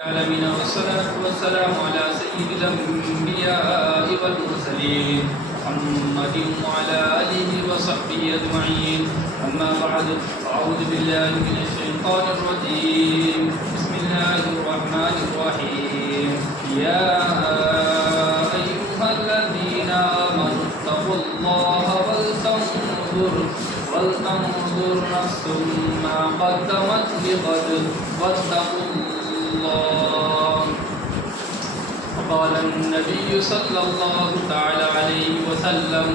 العالمين والصلاة والسلام على سيد الأنبياء والمرسلين محمد وعلى آله وصحبه أجمعين. أما بعد أعوذ بالله من الشيطان الرجيم. بسم الله الرحمن الرحيم. يا أيها الذين آمنوا اتقوا الله ولتنظر نفس ما قدمت لغد واتقوا الله. قال النبي صلى الله تعالى عليه وسلم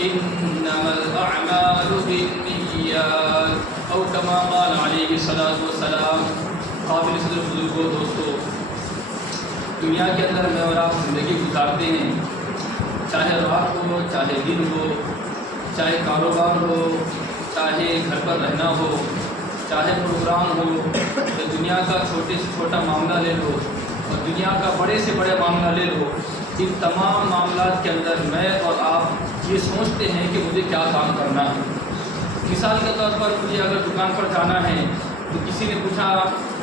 إنما الأعمال بالنيات أو كما قال عليه الصلاة والسلام. قابل صدر بزرگوں دوستو، دنیا کے اندر میں اور آپ زندگی گزارتے ہیں، چاہے رات ہو چاہے دن ہو، چاہے کاروبار ہو چاہے گھر پر رہنا ہو، چاہے پروگرام ہو، تو دنیا کا چھوٹے سے چھوٹا معاملہ لے لو اور دنیا کا بڑے سے بڑے معاملہ لے لو، ان تمام معاملات کے اندر میں اور آپ یہ سوچتے ہیں کہ مجھے کیا کام کرنا ہے. مثال کے طور پر مجھے اگر دکان پر جانا ہے تو کسی نے پوچھا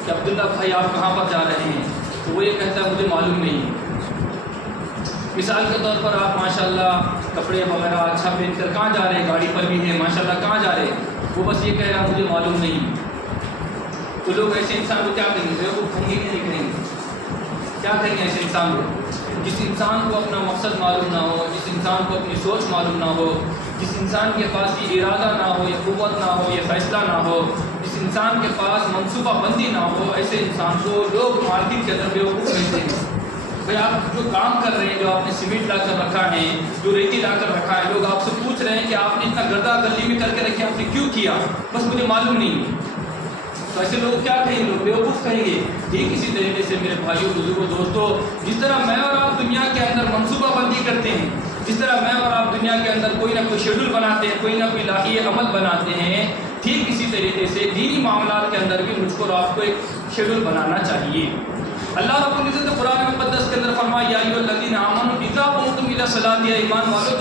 کہ عبداللہ بھائی آپ کہاں پر جا رہے ہیں، تو وہ یہ کہتا ہے مجھے معلوم نہیں. مثال کے طور پر آپ ماشاءاللہ کپڑے وغیرہ اچھا پہن کر کہاں جا رہے ہیں، گاڑی پر بھی ہیں ماشاءاللہ، کہاں جا رہے ہیں، وہ بس یہ کہہ رہا مجھے معلوم نہیں. تو لوگ ایسے انسان کو کیا کہیں گے، وہ کہیں گے نہیں کہیں گے، کیا کہیں گے ایسے انسان کو؟ جس انسان کو اپنا مقصد معلوم نہ ہو، جس انسان کو اپنی سوچ معلوم نہ ہو، جس انسان کے پاس یہ ارادہ نہ ہو، یہ قوت نہ ہو، یہ فیصلہ نہ ہو، جس انسان کے پاس منصوبہ بندی نہ ہو، ایسے انسان کو لوگ مارکیٹ کے اندر بیوقوف کہتے ہیں. بھائی آپ جو کام کر رہے ہیں، جو آپ نے سیمنٹ لا کر رکھا ہے، جو ریتی لا کر رکھا ہے، لوگ آپ سے پوچھ رہے ہیں کہ آپ نے اتنا گردہ گلی میں کر کے رکھے، آپ نے کیوں کیا؟ بس مجھے معلوم نہیں. تو ایسے لوگ کیا کہیں گے؟ لوگ بیوقوف کہیں گے. ٹھیک اسی طریقے سے میرے بھائیوں بزرگوں دوستوں، جس طرح میں اور آپ دنیا کے اندر منصوبہ بندی کرتے ہیں، جس طرح میں اور آپ دنیا کے اندر کوئی نہ کوئی شیڈول بناتے ہیں، کوئی نہ کوئی لاہی عمل بناتے ہیں، ٹھیک اسی طریقے سے دینی معاملات کے اندر بھی مجھ کو اور آپ کو ایک شیڈول بنانا چاہیے. اللہ رب العزت نے قرآن مقدس کے اندر فرمایا یا ایھا الذین آمنوا اذا قمتم الی الصلاۃ، یا ایمان والو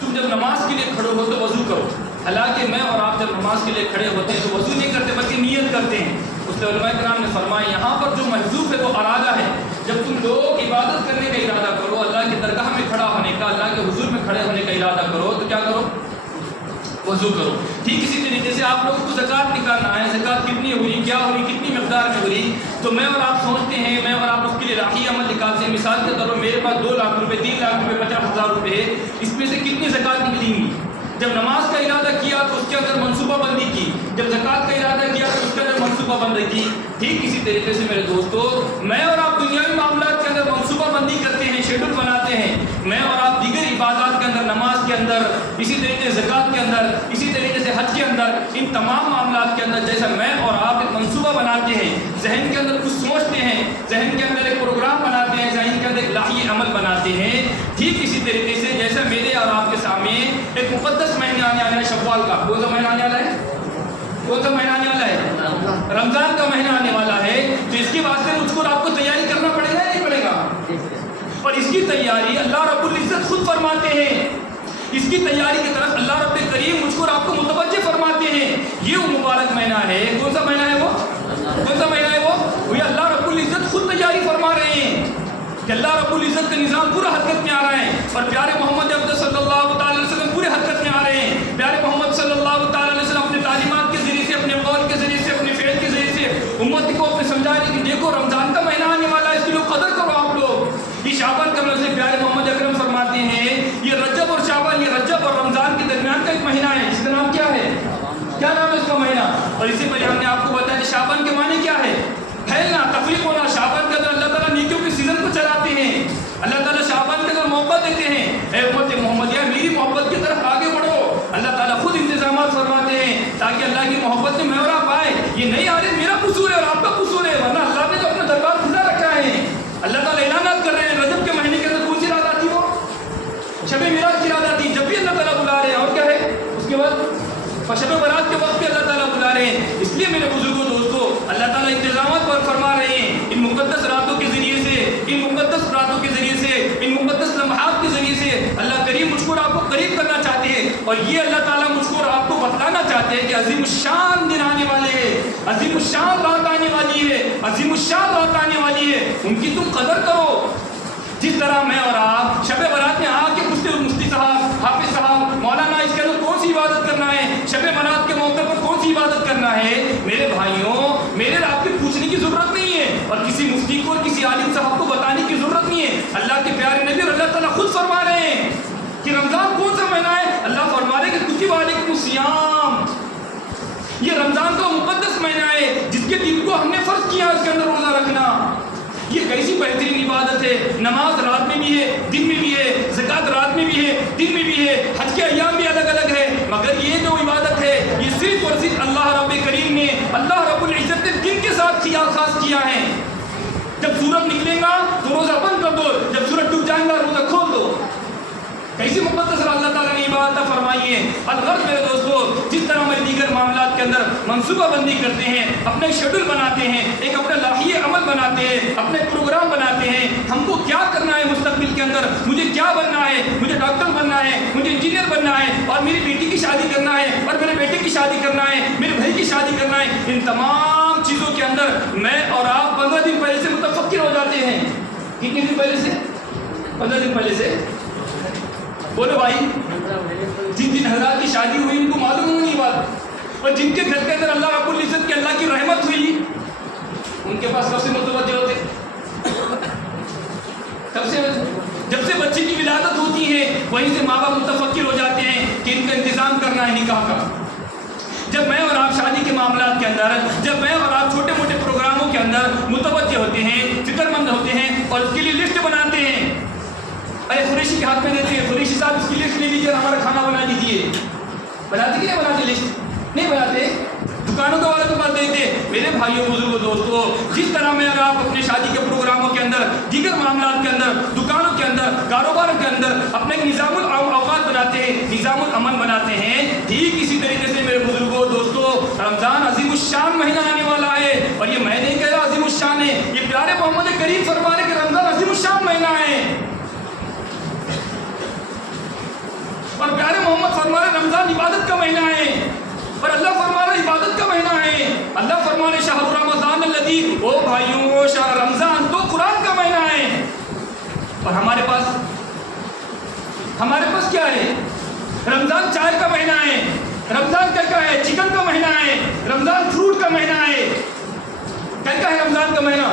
تم جب نماز کے لیے کھڑے ہو تو وضو کرو. حالانکہ میں اور آپ جب نماز کے لیے کھڑے ہوتے ہیں تو وضو نہیں کرتے بلکہ نیت کرتے ہیں. اس لیے علماء کرام نے فرمایا یہاں پر جو محذوف ہے وہ ارادہ ہے. جب تم لوگ عبادت کرنے کا ارادہ کرو، اللہ کی درگاہ میں کھڑا ہونے کا، اللہ کے حضور میں کھڑے ہونے کا ارادہ کرو، تو کیا کرو؟ وضو کرو. ٹھیک اسی طریقے سے آپ لوگوں کو زکوٰۃ نکالنا ہے. زکوٰۃ کتنی ہوئی، کیا ہوئی، کتنی مقدار میں ہوئی، تو میں اور آپ سوچتے ہیں، میں اور آپ اس کے لیے راہی عمل نکالتے ہیں. مثال کے طور پر میرے پاس 2 لاکھ روپے، 3 لاکھ روپے، 50,000 روپے ہے، اس میں سے کتنی زکوٰۃ نکلیں گی؟ جب نماز کا ارادہ کیا تو اس کے اندر منصوبہ بندی کی، جب زکوٰۃ کا ارادہ کیا تو اس کے اندر منصوبہ بندی کی. ٹھیک اسی طریقے سے میرے دوستو، میں اور آپ دنیاوی معاملات کے اندر منصوبہ بندی کرتے ہیں، شیڈول بناتے ہیں. میں اور آپ دیگر عبادات کے اندر، نماز کے اندر، اسی طریقے سے زکوٰۃ کے اندر، اسی طریقے سے حج کے اندر، ان تمام معاملات کے اندر جیسا میں اور آپ ایک منصوبہ بناتے ہیں، ذہن کے اندر کچھ سوچتے ہیں، ذہن کے اندر ایک پروگرام بناتے ہیں، ذہن کے اندر ایک لاہی عمل بناتے ہیں. ٹھیک اسی طریقے سے جیسا میرے اور آپ کے سامنے ایک مقدس مہینہ آنے والا ہے، شوال کا. کون سا مہینہ آنے والا ہے؟ کون سا مہینہ آنے والا ہے؟ رمضان کا مہینہ آنے والا ہے. تو اس کے واسطے مجھ کو آپ کو تیاری کرنا پڑے گا یا نہیں پڑے گا؟ اور اس کی تیاری اللہ رب العزت خود فرماتے ہیں. اس کی تیاری کی طرف اللہ رب کریم مجھ کو آپ کو متوجہ فرماتے ہیں. یہ وہ مبارک مہینہ ہے. کون سا مہینہ ہے وہ؟ کون سا مہینہ ہے وہ اللہ رب العزت خود تیاری فرما رہے ہیں کہ اللہ رب العزت کا نظام پورا حرکت میں آ رہا ہے، اور پیارے محمد عبد صلی اللہ تعالی علیہ وسلم پورے حرکت میں آ رہے ہیں. پیارے محمد صلی اللہ تعالی علیہ وسلم اپنے تعلیمات کے ذریعے سے، اپنے قول کے ذریعے سے، اپنے فعل کے ذریعے سے امت کو اپنے سمجھا رہے کہ دیکھو رمضان کا مہینہ آنے والا ہے، اس کی لوگ قدر کرو. آپ لوگ یہ شعبان کا مہینہ، پیارے محمد اکرم فرماتے ہیں یہ رجب اور شعبان، یہ رجب اور رمضان کے درمیان کا ایک مہینہ ہے. اس کا نام کیا ہے؟ کیا نام ہے اس کا مہینہ؟ اور اسی پہلے ہم نے آپ کو بتایا کہ شعبان کے معنی کیا ہے؟ پھیلنا، تفریق ہونا. شعبان کے اندر اللہ تعالیٰ نیکیوں کے سیزن کو چلاتے ہیں. اللہ تعالیٰ شعبان کے اندر محبت دیتے ہیں، اے امت محمدیہ میری محبت کی طرف آگے بڑھو. اللہ تعالیٰ خود انتظامات فرماتے ہیں تاکہ اللہ کی محبت میں اور آپ آئے. یہ نہیں آ رہے میرا قصور ہے اور آپ کا قصور ہے، ورنہ اللہ نے جو اپنا دربار کھلا رکھا ہے. اللہ تعالیٰ اعلانات کر رہے ہیں. رجب کے مہینے کے اندر کون سی رات آتی؟ وہ شب معراج کی رات آتی. جب بھی اللہ تعالیٰ بلا رہے ہیں. اور کیا ہے اس کے بعد؟ شب برات کے وقت بھی اللہ تعالیٰ بلا رہے ہیں. اس لیے میرے بزرگوں دوستوں، اللہ تعالیٰ انتظامات پر فرما رہے ہیں. ان مقدس راتوں کے ذریعے سے، ان مقدس راتوں کے ذریعے سے، ان مقدس لمحات کے ذریعے سے اللہ کریم مجھ کو اور آپ کو قریب کرنا چاہتے ہیں. اور یہ اللہ تعالیٰ مجھ کو اور آپ کو بتلانا چاہتے ہیں کہ عظیم الشان دن آنے والے ہیں، عظیم الشان رات آنے والی ہے. عظیم الشان رات آنے والی ہے، ان کی تم قدر کرو۔ جس طرح میں اور آپ شب برات میں آ کے مفتی صاحب، حافظ صاحب، مولانا اس کے اندر کون سی عبادت کرنا ہے، شب برات کے موقع پر کون سی عبادت کرنا ہے، میرے بھائیوں میرے آپ کے پوچھنے کی ضرورت نہیں ہے، اور کسی مفتی کو اور کسی عالم صاحب کو بتانے کی ضرورت نہیں ہے۔ اللہ کے پیارے نبی اور اللہ تعالیٰ خود فرما رہے ہیں کہ رمضان کون سا مہینہ ہے، اللہ فرما رہے کہ کتب علیکم الصیام، یہ رمضان کا مقدس مہینہ ہے جس کے دن کو ہم نے فرض کیا اس کے اندر روزہ رکھنا۔ یہ کیسی بہترین عبادت ہے، نماز رات میں بھی ہے دن میں بھی ہے، زکوٰۃ رات میں بھی ہے دن میں بھی ہے، حج کے ایام بھی الگ الگ ہے، مگر یہ جو عبادت ہے یہ صرف اور صرف اللہ رب کریم نے، اللہ رب العزت نے دن کے ساتھ خاص کیا ہے۔ جب سورج نکلے گا تو روزہ بند کر دو، جب سورج ڈوب جائے گا روزہ کھول دو۔ کیسی محبت سے اللہ تعالیٰ نے عبادت فرمائی ہے۔ الغرض میرے دوستو، جس طرح ہمارے دیگر معاملات کے اندر منصوبہ بندی کرتے ہیں، اپنے شیڈول بناتے ہیں، ایک اپنا لاہی عمل بناتے ہیں، اپنے پروگرام بناتے ہیں، ہم کو کیا کرنا ہے مستقبل کے اندر، مجھے کیا بننا ہے، مجھے ڈاکٹر بننا ہے، مجھے انجینئر بننا ہے، اور میری بیٹی کی شادی کرنا ہے، اور میرے بیٹے کی شادی کرنا ہے، میرے بھائی کی شادی کرنا ہے، ان تمام چیزوں کے اندر میں اور آپ 15 دن پہلے سے متفکر ہو جاتے ہیں۔ کتنے دن پہلے سے؟ 15 دن پہلے سے۔ بولو بھائی، جن جن حضرات کی شادی ہوئی ان کو معلوم ہونی بات، اور جن کے گھر کے اندر اللہ رب العزت کی اللہ کی رحمت ہوئی ان کے پاس کب سے متوجہ ہوتے؟ کب سے؟ جب سے بچے کی ولادت ہوتی ہے وہیں سے ماں باپ متفکر ہو جاتے ہیں کہ ان کا انتظام کرنا ہے نکاح کا۔ جب میں اور آپ شادی کے معاملات کے اندر، جب میں اور آپ چھوٹے موٹے پروگراموں کے اندر متوجہ ہوتے ہیں، فکر مند ہوتے ہیں اور اس کے لیے لسٹ بناتے ہیں، ارے قریشی کے ہاتھ میں دیتے ہیں، قریشی صاحب اس کی لسٹ لے لیجیے، ہمارا کھانا بنا دیجیے، بناتے کہ نہیں بناتے لسٹ؟ نہیں بناتے، دکانوں کے والے کے پاس دیتے۔ میرے بھائیوں بزرگوں دوستو، جس طرح میں اور آپ اپنے شادی کے پروگراموں کے اندر، دیگر معاملات کے اندر، دکانوں کے اندر، کاروبار کے اندر اپنے ایک نظام الاوقات بناتے ہیں، نظام العمل بناتے ہیں، ٹھیک اسی طریقے سے میرے بزرگوں دوستو رمضان عظیم الشان مہینہ آنے والا ہے، اور یہ میں نہیں کہہ رہا عظیم الشان ہے، یہ پیارے محمد کریم فرما رہے کہ رمضان عظیم الشان مہینہ ہے، اور پیارے محمد فرما رہے رمضان عبادت کا مہینہ ہے، اور اللہ فرما رہے عبادت کا مہینہ ہے۔ اللہ فرما رہے شہر رمضان الذی، او بھائیوں شہر رمضان تو قرآن کا مہینہ ہے، اور ہمارے پاس کیا ہے؟ رمضان چائے کا مہینہ ہے، رمضان کیا ہے؟ چکن کا مہینہ ہے، رمضان فروٹ کا مہینہ ہے۔ کیا ہے رمضان کا مہینہ؟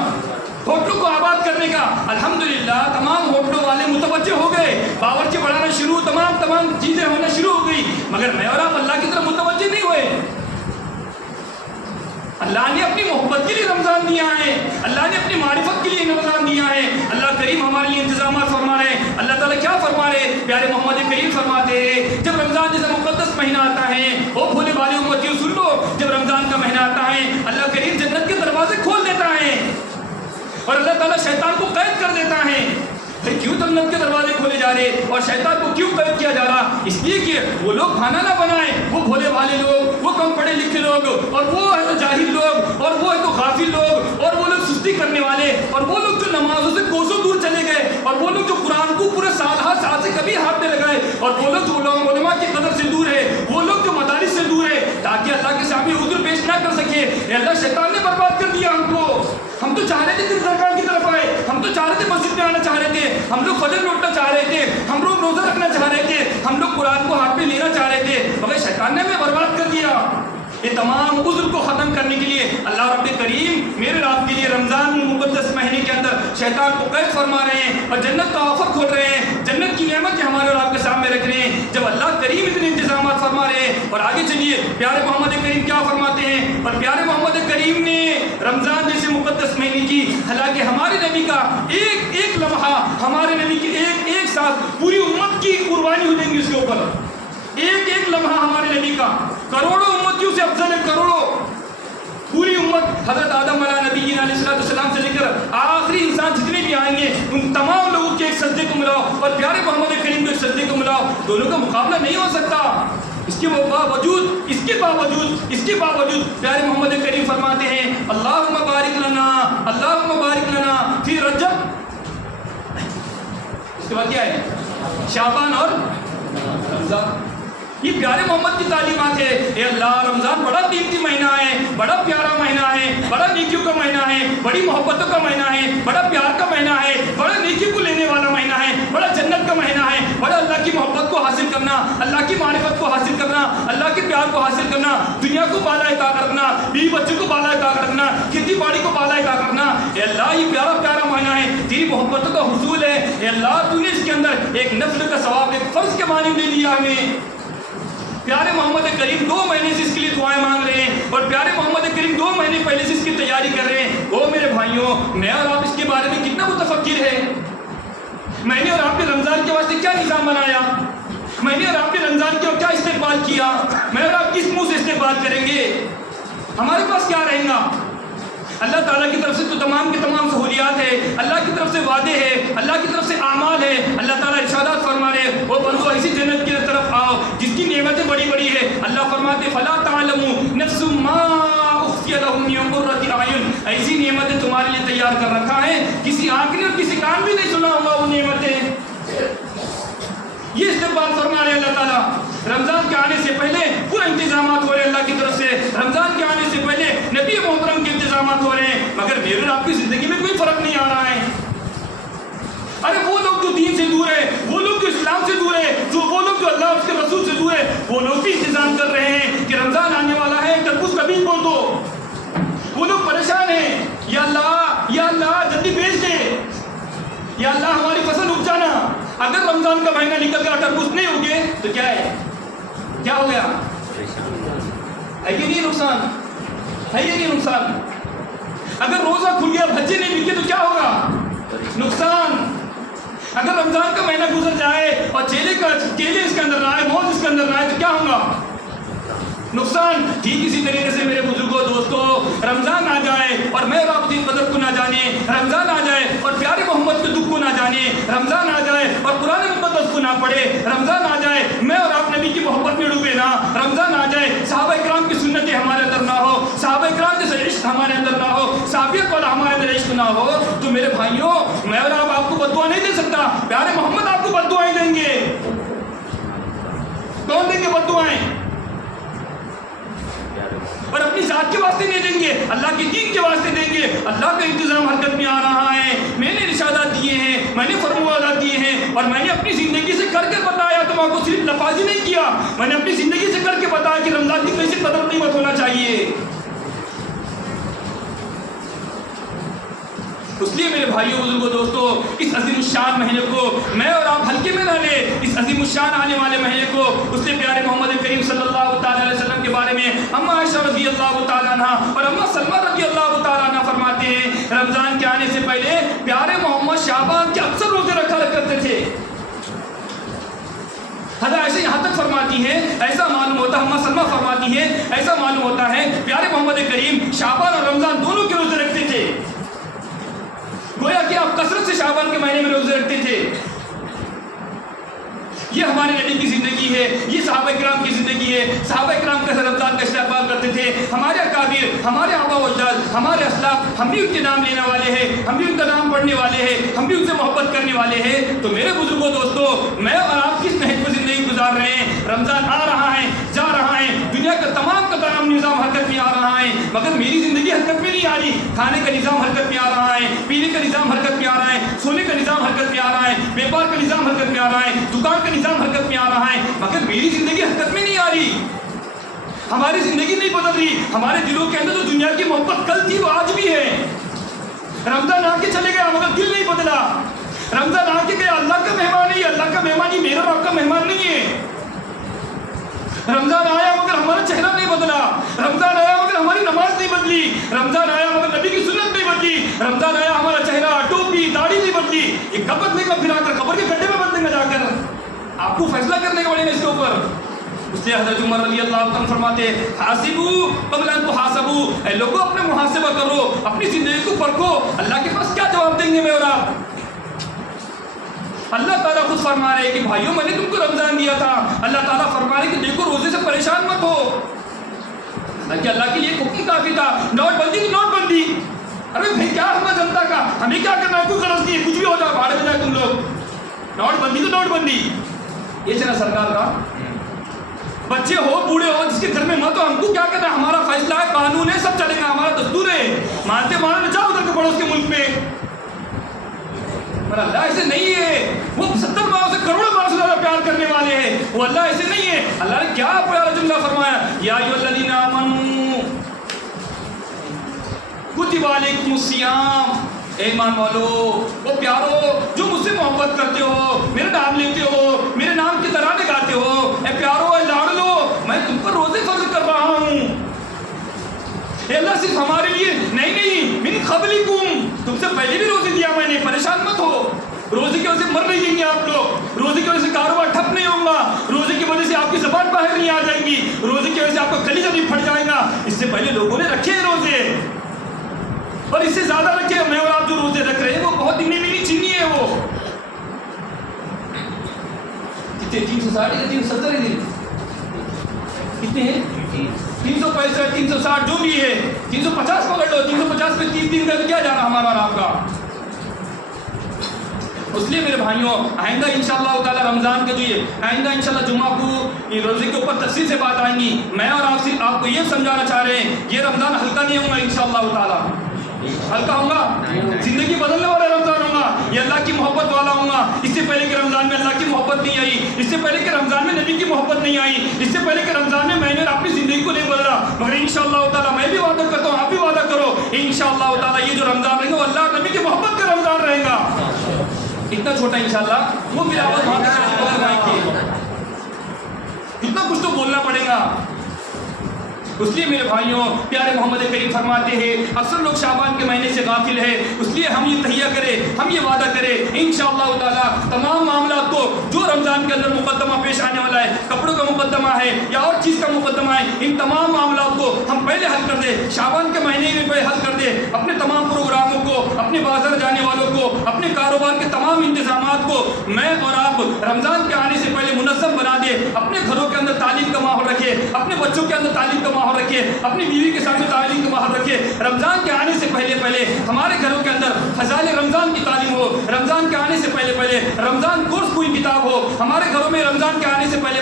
ہوٹلوں کو آباد کرنے کا۔ الحمدللہ تمام ہوٹلوں والے متوجہ ہو گئے، باورچی بڑھانا شروع، تمام چیزیں ہونا شروع ہو گئی، مگر میں اور آپ اللہ کی طرف متوجہ نہیں ہوئے۔ اللہ نے اپنی محبت کے لیے رمضان دیا ہے، اللہ نے اپنی معرفت کے لیے رمضان دیا ہے۔ اللہ کریم ہمارے لیے انتظامات فرما رہے ہیں۔ اللہ تعالیٰ کیا فرما رہے ہیں؟ پیارے محمد کریم فرماتے ہیں جب رمضان جیسا مقدس مہینہ آتا ہے، او بھولے والے امتیوں سن لو، جب رمضان کا مہینہ آتا ہے اللہ کریم جنت کے دروازے کھول دیتا ہے، اور اللہ تعالیٰ شیطان کو قید کر دیتا ہے۔ کیوں جنت کے دروازے کھولے جا رہے اور شیطان کو کیوں قید کیا جا رہا؟ اس لیے کہ وہ لوگ کھانا نہ بنائیں، وہ بھولے والے لوگ، وہ کم پڑھے لکھے لوگ، اور وہ ہے تو جاہل لوگ، اور وہ ہے تو غافل لوگ، اور وہ لوگ سستی کرنے والے، اور وہ لوگ جو نمازوں سے کوسوں دور چلے گئے، اور وہ لوگ جو قرآن کو پورے سال سے کبھی ہاتھ میں لگائے، اور وہ لوگ جو علماء کی قدر سے دور ہے، وہ لوگ جو مدارس سے دور ہے، تاکہ اللہ کے سامنے عذر پیش نہ کر سکے۔ اللہ شیطان نے برباد کر دیا ہم کو۔ ہم تو چاہ رہے تھے درگاہ کی طرف آئے، ہم تو چاہ رہے تھے مسجد میں آنا چاہ رہے تھے، ہم لوگ فجر لوٹنا چاہ رہے تھے، ہم لوگ روزہ رکھنا چاہ رہے تھے، ہم لوگ قرآن کو ہاتھ میں لینا چاہ رہے تھے، مگر شیطان نے ہمیں برباد کر دیا۔ یہ تمام عذر کو ختم کرنے کے لیے اللہ رب کریم میرے آپ کے لیے رمضان مقدس مہینے کے اندر شیطان کو قید فرما رہے ہیں اور جنت کا آفر کھول رہے ہیں، جنت کی نعمت ہمارے اور آپ کے سامنے رکھ رہے ہیں۔ جب اللہ کریم اتنے انتظامات فرما رہے ہیں، اور آگے چلیے پیارے محمد کریم کیا فرماتے ہیں، اور پیارے محمد کریم نے رمضان جیسے مقدس مہینے کی، حالانکہ ہمارے نبی کا ایک ایک لمحہ، ہمارے نبی کے ایک ساتھ پوری امت کی قربانی ہو جائیں گی اس کے اوپر، ایک لمحہ ہمارے نبی کا کروڑوں امتیوں سے افضل ہے، کروڑوں، پوری امت حضرت آدم علیہ نبی علیہ السلام سے لے کر آخری انسان جتنے بھی آئیں گے ان تمام لوگوں کے ایک سجدے کو ملاؤ اور پیارے محمد کریم کو ایک سجدے کو ملاؤ، دونوں کا مقابلہ نہیں ہو سکتا۔ اس کے باوجود پیارے محمد کریم فرماتے ہیں اللہم بارک لنا فی رجب، اس کے بعد کیا ہے؟ شعبان اور رمضان۔ یہ پیارے محمد کی تعلیمات ہے. اے اللہ رمضان بڑا قیمتی مہینہ ہے, بڑا پیارا مہینہ ہے, بڑا نیکیوں کا مہینہ ہے, بڑی محبتوں کا مہینہ ہے, بڑا پیار کا مہینہ ہے, بڑا نیکی کو لینے والا مہینہ ہے, بڑا جنت کا مہینہ ہے, بڑا اللہ کی محبت کو حاصل کرنا, اللہ کی معرفت کو حاصل کرنا, اللہ کے پیار کو حاصل کرنا, دنیا کو بالا طاقت رکھنا, بیوی بچوں کو بالا طاقت رکھنا, کھیتی باڑی کو بالا طاقت رکھنا. اے اللہ یہ پیارا پیارا مہینہ ہے, تیری محبتوں کا حصول ہے. اے اللہ تو نے اس کے اندر ایک نفل کا ثواب, ایک فرض کے معنی دے دیا ہمیں. پیارے محمد کریم 2 مہینے سے اس کے لیے دعائیں مانگ رہے ہیں, اور پیارے محمد کریم 2 مہینے پہلے سے اس کی تیاری کر رہے ہیں. او میرے بھائیوں, میں اور آپ اس کے بارے میں کتنا متفکر ہے. میں نے اور آپ نے رمضان کے واسطے کیا نظام بنایا, میں نے اور آپ نے رمضان کے کیا استقبال کیا, میں اور آپ کس منہ سے استقبال کریں گے, ہمارے پاس کیا رہے گا. اللہ تعالیٰ کی طرف سے تو تمام کی تمام سہولیات ہے, اللہ کی طرف سے وعدے ہیں, اللہ کی طرف سے اعمال ہے. اللہ تعالیٰ ارشادات فرما رہے ہیں, وہ بندو ایسی جنت کی طرف آؤ جس کی نعمتیں بڑی بڑی ہے. اللہ فرماتے فلا تعلم نفس ما اخفی لهم من قرۃ اعین, ایسی نعمتیں تمہارے لیے تیار کر رکھا ہے کسی آنکھ نے اور کسی کان بھی نہیں سنا ہوگا وہ نعمتیں. یہ استقبال فرما رہے اللہ تعالیٰ. رمضان کے آنے سے پہلے پورے انتظامات ہو رہے ہیں اللہ کی طرف سے, رمضان کے آنے سے پہلے نبی محترم کے انتظامات ہو رہے ہیں, مگر میرے اور آپ کی زندگی میں کوئی فرق نہیں آ رہا ہے. ارے وہ لوگ جو دین سے دور ہے, وہ لوگ جو اسلام سے دور ہے, وہ لوگ جو اللہ اور اس کے رسول سے دور ہے, وہ لوگ بھی انتظام کر رہے ہیں کہ رمضان آنے والا ہے, تربوز کا بیج بو دو. وہ لوگ پریشان ہیں, یا اللہ جلدی بھیج دے, یا اللہ ہماری فصل اگ جانا. اگر رمضان کا مہینہ نکل گیا تربوز نہیں اگے تو کیا ہے, کیا ہو گیا, ہے کہ نہیں نقصان, ہے یہ نہیں نقصان. اگر روزہ کھل گیا بچے نہیں بکے تو کیا ہوگا, نقصان. اگر رمضان کا مہینہ گزر جائے اور کیلے اس کے اندر نہ آئے, موز اس کے اندر نہ آئے تو کیا ہوگا, نقصان. ٹھیک اسی طریقے سے میرے بزرگوں دوستوں, رمضان آ جائے اور میں اور آپ دین قدر کو نہ جانے, رمضان آ جائے اور پیارے محمد کے دکھ کو نہ جانے, رمضان آ جائے اور قرآن مقدس کو نہ پڑھے, رمضان آ جائے میں اور آپ نبی کی محبت میں ڈوبے نہ, رمضان آ جائے صحابہ کرام کی سنتیں ہمارے اندر نہ ہو, صحابہ کرام جیسے عشق ہمارے اندر نہ ہو, صحابیت والا ہمارے اندر عشق نہ ہو, تو میرے بھائیوں میں اور آپ کو بد دعا نہیں دے سکتا. پیارے محمد آپ کو بد دعائیں دیں گے. کون دیں گے بد دعائیں, اور اپنی ذات کے واسطے نہیں دیں گے, اللہ کے دین کے واسطے دیں گے. اللہ کا انتظام حرکت میں آ رہا ہے, میں نے ارشادات دیے ہیں, میں نے فرمودات دیے ہیں, اور میں نے اپنی زندگی سے کر کے بتایا. تو میں کو صرف لفاظی نہیں کیا, میں نے اپنی زندگی سے کر کے بتایا کہ رمضان کی کیسے قدر قیمت ہونا چاہیے. اس لیے میرے بھائیوں بزرگوں دوستوں, اس عظیم الشان مہینے کو میں اور آپ ہلکے میں نہ لیں. اس عظیم الشان آنے والے مہینے کو اس نے پیارے محمد کریم صلی اللہ تعالیٰ علیہ وسلم کے بارے میں اما عائشہ رضی اللہ تعالیٰ عنہ اور اما سلمہ رضی اللہ تعالیٰ عنہ فرماتے ہیں, رمضان کے آنے سے پہلے پیارے محمد شعبان کے اکثر روزے رکھا کرتے تھے. حضرت عائشہ یہاں تک فرماتی ہے, ایسا معلوم ہوتا ہے, اما سلمہ فرماتی ہے, ایسا معلوم ہوتا ہے پیارے محمد کریم شعبان اور رمضان دونوں کے روزے رکھتے تھے. گویا کہ آپ کثرت سے شعبان کے مہینے میں روزے رکھتے تھے. یہ ہمارے نبی کی زندگی ہے, یہ صحابہ کرام کی زندگی ہے. صحابہ کرام کیسے رمضان کا استقبال کرتے تھے. ہمارے اکابر, ہمارے آبا و اجداد, ہمارے اسلاف, ہم بھی ان کے نام لینے والے ہیں, ہم بھی ان کا نام پڑھنے والے ہیں, ہم بھی ان سے محبت کرنے والے ہیں. تو میرے بزرگوں دوستوں, میں اور آپ کس نہج پر زندگی گزار رہے ہیں. رمضان آ رہا ہے, جا رہا ہے, دنیا کا تمام نظام حرکت میں آ رہا ہے, مگر میری زندگی حرکت میں نہیں آ رہی. کھانے کا نظام حرکت میں آ رہا ہے, پینے کا نظام حرکت میں آ رہا ہے, سونے کا نظام حرکت میں آ رہا ہے, بیپار کا نظام حرکت میں آ رہا ہے, دکان کا نظام حرکت میں آ رہا ہے, مگر میری زندگی حرکت میں نہیں آ رہی. ہماری زندگی نہیں بدل رہی. ہمارے دلوں کے اندر جو دنیا کی محبت کل تھی وہ آج بھی ہے. رمضان آ کے چلے گیا مگر دل نہیں بدلا. رمضان آ کے گیا, اللہ کا مہمان ہے, اللہ کا مہمان ہی میرا اور آپ کا مہمان نہیں ہے. رمضان آیا مگر ہمارا چہرہ نہیں بدلا. رمضان آیا مگر ہماری نماز نہیں بدلی. رمضان آیا مگر نبی کی سنت نہیں بدلی. رمضان آیا ہمارا چہرہ, ٹوپی, داڑھی نہیں بدلی. یہ کب بدلے گا, پھر آ کر قبر کے گڈھے میں بدلے گا جا کر. آپ کو فیصلہ کرنے کا پڑے گا اس کے اوپر. اس لیے حضرت عمر رضی اللہ عنہ فرماتے حاسبو قبل ان تحاسبو, اے لوگوں اپنا محاسبہ کرو, اپنی زندگی کو پرکھو. اللہ کے پاس کیا جواب دیں گے میں اور آپ. اللہ تعالیٰ خود فرما رہے ہیں کہ بھائیوں میں نے تم کو رمضان دیا تھا. اللہ تعالیٰ فرما رہے ہیں کہ دیکھو روزے سے پریشان مت ہو. حالانکہ اللہ کے لیے حکم کافی تھا. نوٹ بندی تو نوٹ بندی, ارے بھائی کیا ہمیں جنتا کا, ہمیں کیا کرنا ہے, کوئی غرض نہیں ہے, کچھ بھی ہو جائے بھاڑ میں جائے تم لوگ. نوٹ بندی تو نوٹ بندی, یہ چلا سرکار کا. بچے ہو بوڑھے ہو جس کے گھر میں مت ہو، ہم کو کیا کرنا ہے؟ ہمارا فیصلہ ہے، قانون ہے، سب چلے گا، ہمارا دستور ہے، مانتے مانو جاؤ ادھر کے پڑوس کے ملک میں۔ پر اللہ ایسے نہیں ہے، وہ 70 ماہ سے کروڑوں ماہ سے زیادہ پیار کرنے والے ہیں، وہ اللہ ایسے نہیں ہے۔ اللہ نے کیا پیارا جملہ فرمایا، یا ایھا الذین آمنوا کتب علیکم الصیام، اے ایمان والو، وہ پیارو جو مجھ سے محبت کرتے ہو، میرے نام لیتے ہو، میرے نام کی ترانے گاتے ہو، اے پیارو، اے لاڈلو، میں تم پر روزے فرض کر رہا ہوں۔ اے اللہ صرف ہمارے لیے نہیں، من قبلکم، تم سے پہلے بھی روزے دیا میں نے، پریشان مت ہو۔ روزے کی وجہ سے مر نہیں جائیں گے آپ لوگ، روزے کی وجہ سے کاروبار ٹھپ نہیں ہوگا، روزے کی وجہ سے آپ کی زبان باہر نہیں آ جائے گی، روزے کی وجہ سے آپ کا کلیجہ نہیں پھٹ جائے گا۔ اس سے پہلے لوگوں نے رکھے ہیں روزے، اور اس سے زیادہ رکھے۔ میں اور آپ جو روزے رکھ رہے ہیں وہ بہت دنی چینی ہے، وہ کتنے 360 یا 370 دن کتنے ہیں؟ 365 360 جو بھی ہے، 350 پکڑ لو، 350 پہ 30 دن کا کیا جا رہا ہمارا اور آپ کا۔ اس لیے میرے بھائیوں، آئندہ انشاءاللہ تعالی رمضان کے جو یہ آئندہ انشاءاللہ جمعہ کو یہ روزے کے اوپر تفصیل سے بات آئیں گی۔ میں اور آپ صرف آپ کو یہ سمجھانا چاہ رہے ہیں، یہ رمضان ہلکا نہیں ہوگا انشاءاللہ تعالی، ہلکا ہوگا، زندگی بدلنے والا رمضان ہوگا، یہ اللہ کی محبت والا ہوگا۔ اس سے پہلے کہ رمضان میں اللہ کی محبت نہیں آئی، اس سے پہلے کہ رمضان میں نبی کی محبت نہیں آئی، اس سے پہلے کہ رمضان میں نے اپنی زندگی کو نہیں بدلا، مگر انشاءاللہ تعالی میں بھی وعدہ کرتا ہوں، آپ بھی وعدہ کرو، انشاءاللہ تعالی یہ جو رمضان رہے گا وہ اللہ اور نبی کی محبت کا رمضان رہے گا۔ اتنا چھوٹا انشاءاللہ، وہ میری آواز وہاں تک اتنا کچھ تو بولنا پڑے گا۔ اس لیے میرے بھائیوں، پیارے محمد کریم فرماتے ہیں اکثر لوگ شعبان کے مہینے سے غافل ہے، اس لیے ہم یہ تہیہ کریں، ہم یہ وعدہ کریں انشاءاللہ تعالی تمام معاملات کو جو رمضان کے اندر مقدمہ پیش آنے والا ہے، کپڑوں کا مقدمہ ہے یا اور چیز کا مقدمہ ہے، ان تمام معاملات کو ہم پہلے حل کر دیں، شعبان کے مہینے میں پہلے حل کر دیں، اپنے تمام پروگراموں کو، اپنے بازار جانے والوں کو، اپنے کاروبار کے تمام انتظامات کو میں اور آپ رمضان کے آنے سے پہلے منظم بنا دیں، اپنے گھروں کے اندر تعلیم کا ماحول رکھے، اپنے بچوں کے اندر تعلیم کا ماحول رکھے، اپنی بیوی کے ساتھ تعلیم کا ماحول رکھے، رمضان کے آنے سے پہلے ہمارے گھروں کے اندر فضائل رمضان کی تعلیم ہو، رمضان کے آنے سے پہلے رمضان کورس کوئی کتاب ہو، ہمارے گھروں میں رمضان کے آنے سے پہلے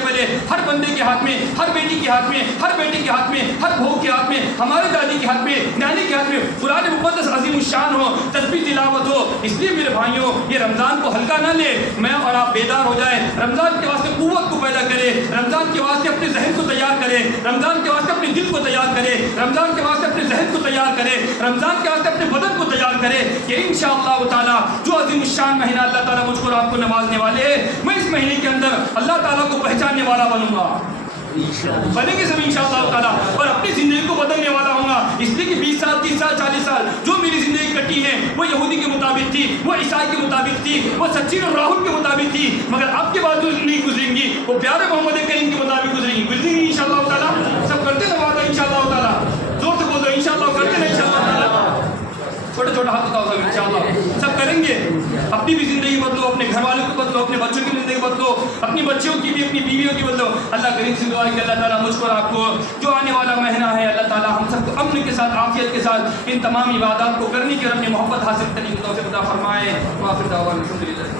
ہر بندے کے ہاتھ میں، ہر بیٹی کے ہاتھ میں، ہر بیٹے کے ہاتھ میں، ہر بہو کے ہاتھ میں، ہمارے دادی کے ہاتھ میں، نانی کے ہاتھ میں قرآن مقدس عظیم الشان ہو، تسبیح تلاوت ہو۔ اس لیے میرے بھائیوں، یہ رمضان کو ہلکا نہ لے، میں اور آپ بیدار ہو جائیں، رمضان کے واسطے قوت کو پیدا کرے، رمضان کے واسطے اپنے ذہن کو تیار کرے، رمضان کے واسطے اپنے دل کو تیار کرے، رمضان کے واسطے اپنے ذہن کو تیار کرے، رمضان کے واسطے اپنے بدن کو تیار کرے کہ انشاءاللہ تعالی جو عظیم الشان مہینہ اللہ تعالیٰ مجھ کو آپ کو نوازنے والے ہیں، میں اس مہینے کے اندر اللہ تعالیٰ کو پہچاننے والا بنوں گا، بنے گے سب انشاءاللہ تعالیٰ، اور اپنی زندگی کو بدلنے والا ہوں گا۔ اس لیے کہ 20 سال 30 سال 40 سال جو میری زندگی کٹی ہے وہ یہودی کے مطابق تھی، وہ عیسائی کے مطابق تھی، وہ سچین اور راہل کے مطابق تھی، مگر اب کے بعد جو زندگی گزریں گی وہ پیارے محمد کریم کے مطابق گزریں گی انشاءاللہ تعالیٰ۔ سب کرتے ہیں وعدہ انشاءاللہ تعالیٰ، زور سے بول دو انشاءاللہ، کرتے ہیں انشاءاللہ تعالیٰ، چھوٹے چھوٹا ہاتھ بتاؤ سب انشاءاللہ، سب کریں گے۔ اپنی بھی زندگی بدلو، اپنے گھر والوں کو بدلو، اپنے بچوں کی زندگی بدلو، اپنی بچیوں کی بھی، اپنی بیویوں کی بدلو۔ اللہ کریم سے دعا ہے کہ اللہ تعالیٰ مجھ کو اور آپ کو جو آنے والا مہینہ ہے اللہ تعالیٰ ہم سب کو امن کے ساتھ، عافیت کے ساتھ ان تمام عبادات کو کرنے کی اور اپنی محبت حاصل کرنے کی توفیق عطا فرمائے۔ وآخر دعوانا الحمدللہ۔